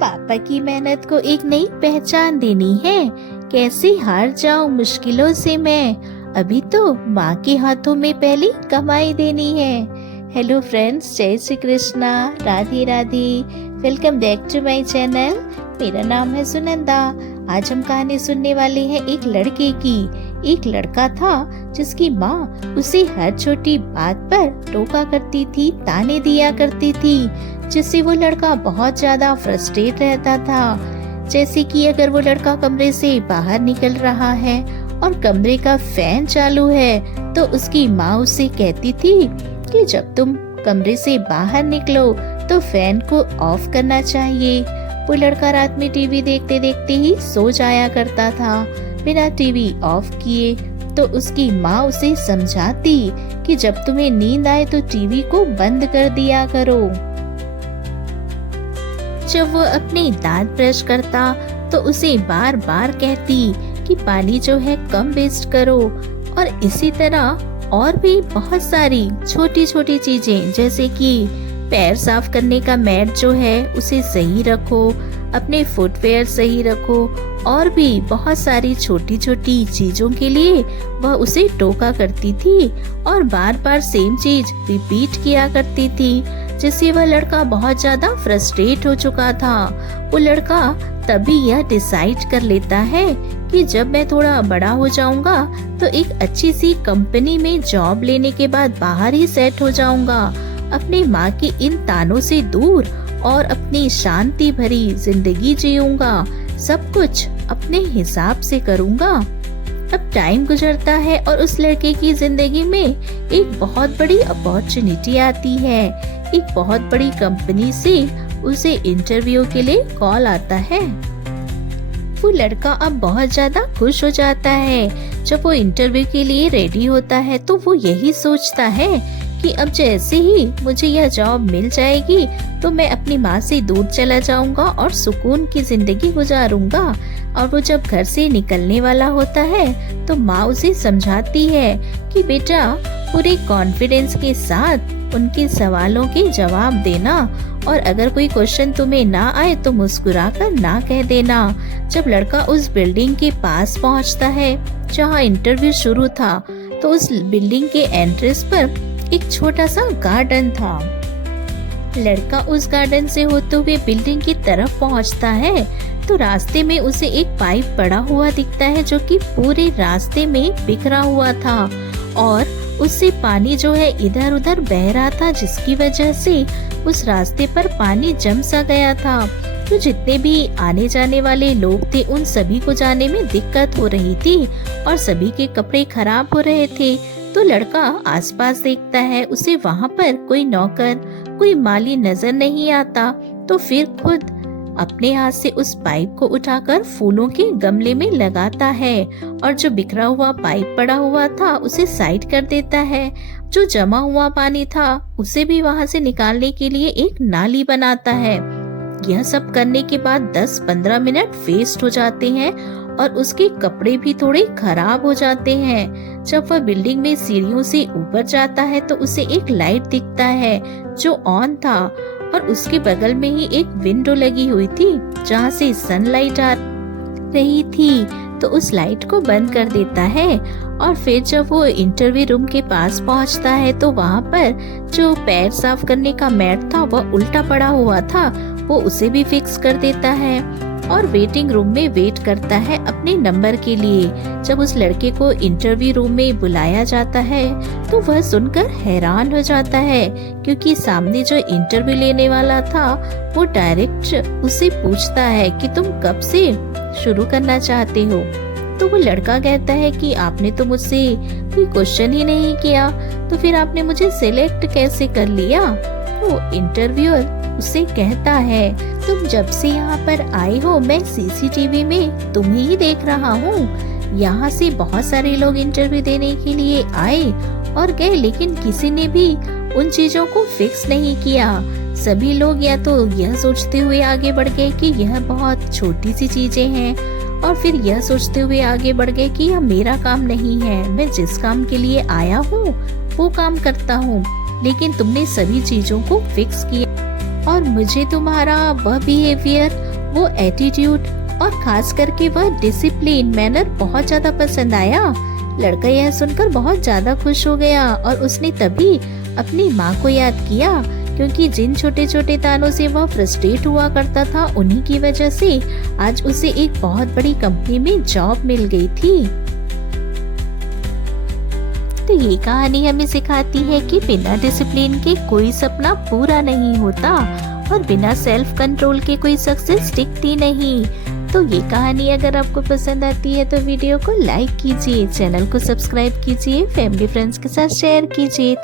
पापा की मेहनत को एक नई पहचान देनी है। कैसे हार जाऊं मुश्किलों से मैं, अभी तो माँ के हाथों में पहली कमाई देनी है। हेलो फ्रेंड्स, जय Shri Krishna, Radhe Radhe. Welcome back to my channel. मेरा नाम है सुनंदा। आज हम कहानी सुनने वाले हैं एक लड़के की। एक लड़का था जिसकी माँ उसे हर छोटी बात पर टोका करती थी, ताने दिया करती थी, जिससे वो लड़का बहुत ज्यादा फ्रस्ट्रेट रहता था। जैसे कि अगर वो लड़का कमरे से बाहर निकल रहा है और कमरे का फैन चालू है तो उसकी माँ उसे कहती थी कि जब तुम कमरे से बाहर निकलो तो फैन को ऑफ करना चाहिए। वो लड़का रात में टीवी देखते देखते ही सो जाया करता था बिना टीवी ऑफ किए। तो उसकी माँ उसे समझाती कि जब तुम्हें नींद आए तो टीवी को बंद कर दिया करो। जब वो अपने दांत ब्रश करता तो उसे बार बार कहती कि पानी जो है कम वेस्ट करो। और इसी तरह और भी बहुत सारी छोटी छोटी चीजें, जैसे कि पैर साफ करने का मैट जो है उसे सही रखो, अपने फुटवेयर सही रखो, और भी बहुत सारी छोटी छोटी चीजों के लिए वह उसे टोका करती थी और बार बार सेम चीज रिपीट किया करती थी, जिससे वह लड़का बहुत ज्यादा फ्रस्ट्रेट हो चुका था। वो लड़का तभी यह डिसाइड कर लेता है कि जब मैं थोड़ा बड़ा हो जाऊंगा तो एक अच्छी सी कंपनी में जॉब लेने के बाद बाहर ही सेट हो जाऊंगा, अपने माँ की इन तानों से दूर और अपनी शांति भरी जिंदगी जीऊंगा, सब कुछ अपने हिसाब से करूंगा। अब टाइम गुजरता है और उस लड़के की जिंदगी में एक बहुत बड़ी अपॉर्चुनिटी आती है। एक बहुत बड़ी कंपनी से उसे इंटरव्यू के लिए कॉल आता है। वो लड़का अब बहुत ज्यादा खुश हो जाता है। जब वो इंटरव्यू के लिए रेडी होता है तो वो यही सोचता है कि अब जैसे ही मुझे यह जॉब मिल जाएगी तो मैं अपनी माँ से दूर चला जाऊंगा और सुकून की जिंदगी गुजारूंगा। और वो जब घर से निकलने वाला होता है तो माँ उसे समझाती है कि बेटा, पूरे कॉन्फिडेंस के साथ उनके सवालों के जवाब देना, और अगर कोई क्वेश्चन तुम्हें ना आए तो मुस्कुराकर ना कह देना। जब लड़का उस बिल्डिंग के पास पहुंचता है जहां इंटरव्यू शुरू था, तो उस बिल्डिंग के एंट्रेंस पर एक छोटा सा गार्डन था। लड़का उस गार्डन से होते हुए बिल्डिंग की तरफ पहुंचता है तो रास्ते में उसे एक पाइप पड़ा हुआ दिखता है जो कि पूरे रास्ते में बिखरा हुआ था, और उससे पानी जो है इधर उधर बह रहा था, जिसकी वजह से उस रास्ते पर पानी जम सा गया था। तो जितने भी आने जाने वाले लोग थे उन सभी को जाने में दिक्कत हो रही थी और सभी के कपड़े खराब हो रहे थे। तो लड़का आसपास देखता है, उसे वहाँ पर कोई नौकर, कोई माली नजर नहीं आता। तो फिर खुद अपने हाथ से उस पाइप को उठाकर फूलों के गमले में लगाता है और जो बिखरा हुआ पाइप पड़ा हुआ था उसे साइड कर देता है। जो जमा हुआ पानी था उसे भी वहाँ से निकालने के लिए एक नाली बनाता है। यह सब करने के बाद 10-15 मिनट वेस्ट हो जाते हैं और उसके कपड़े भी थोड़े खराब हो जाते हैं। जब वह बिल्डिंग में सीढ़ियों से ऊपर जाता है तो उसे एक लाइट दिखता है जो ऑन था, और उसके बगल में ही एक विंडो लगी हुई थी जहाँ से सनलाइट आ रही थी। तो उस लाइट को बंद कर देता है और फिर जब वो इंटरव्यू रूम के पास पहुँचता है तो वहाँ पर जो पैर साफ करने का मैट था वह उल्टा पड़ा हुआ था, वो उसे भी फिक्स कर देता है और वेटिंग रूम में वेट करता है अपने नंबर के लिए। जब उस लड़के को इंटरव्यू रूम में बुलाया जाता है तो वह सुनकर हैरान हो जाता है, क्योंकि सामने जो इंटरव्यू लेने वाला था वो डायरेक्ट उससे पूछता है कि तुम कब से शुरू करना चाहते हो। तो वो लड़का कहता है कि आपने तो मुझसे कोई क्वेश्चन ही नहीं किया, तो फिर आपने मुझे सिलेक्ट कैसे कर लिया। तो इंटरव्यूअर उसे कहता है, तुम जब से यहाँ पर आए हो मैं सीसीटीवी में तुम्हें ही देख रहा हूँ। यहाँ से बहुत सारे लोग इंटरव्यू देने के लिए आए और गए, लेकिन किसी ने भी उन चीजों को फिक्स नहीं किया। सभी लोग या तो यह सोचते हुए आगे बढ़ गए कि यह बहुत छोटी सी चीजें हैं, और फिर यह सोचते हुए आगे बढ़ गए कि यह मेरा काम नहीं है, मैं जिस काम के लिए आया हूँ वो काम करता हूँ, लेकिन तुमने सभी चीजों को फिक्स किया और मुझे तुम्हारा वह बिहेवियर वो एटीट्यूड और खास करके वह डिसिप्लिन मैनर बहुत ज्यादा पसंद आया। लड़का यह सुनकर बहुत ज्यादा खुश हो गया और उसने तभी अपनी माँ को याद किया, क्योंकि जिन छोटे छोटे तानों से वह फ्रस्ट्रेट हुआ करता था, उन्हीं की वजह से आज उसे एक बहुत बड़ी कंपनी में जॉब मिल गई थी। तो ये कहानी हमें सिखाती है कि बिना डिसिप्लिन के कोई सपना पूरा नहीं होता और बिना सेल्फ कंट्रोल के कोई सक्सेस टिकती नहीं। तो ये कहानी अगर आपको पसंद आती है तो वीडियो को लाइक कीजिए, चैनल को सब्सक्राइब कीजिए, फैमिली फ्रेंड्स के साथ शेयर कीजिए।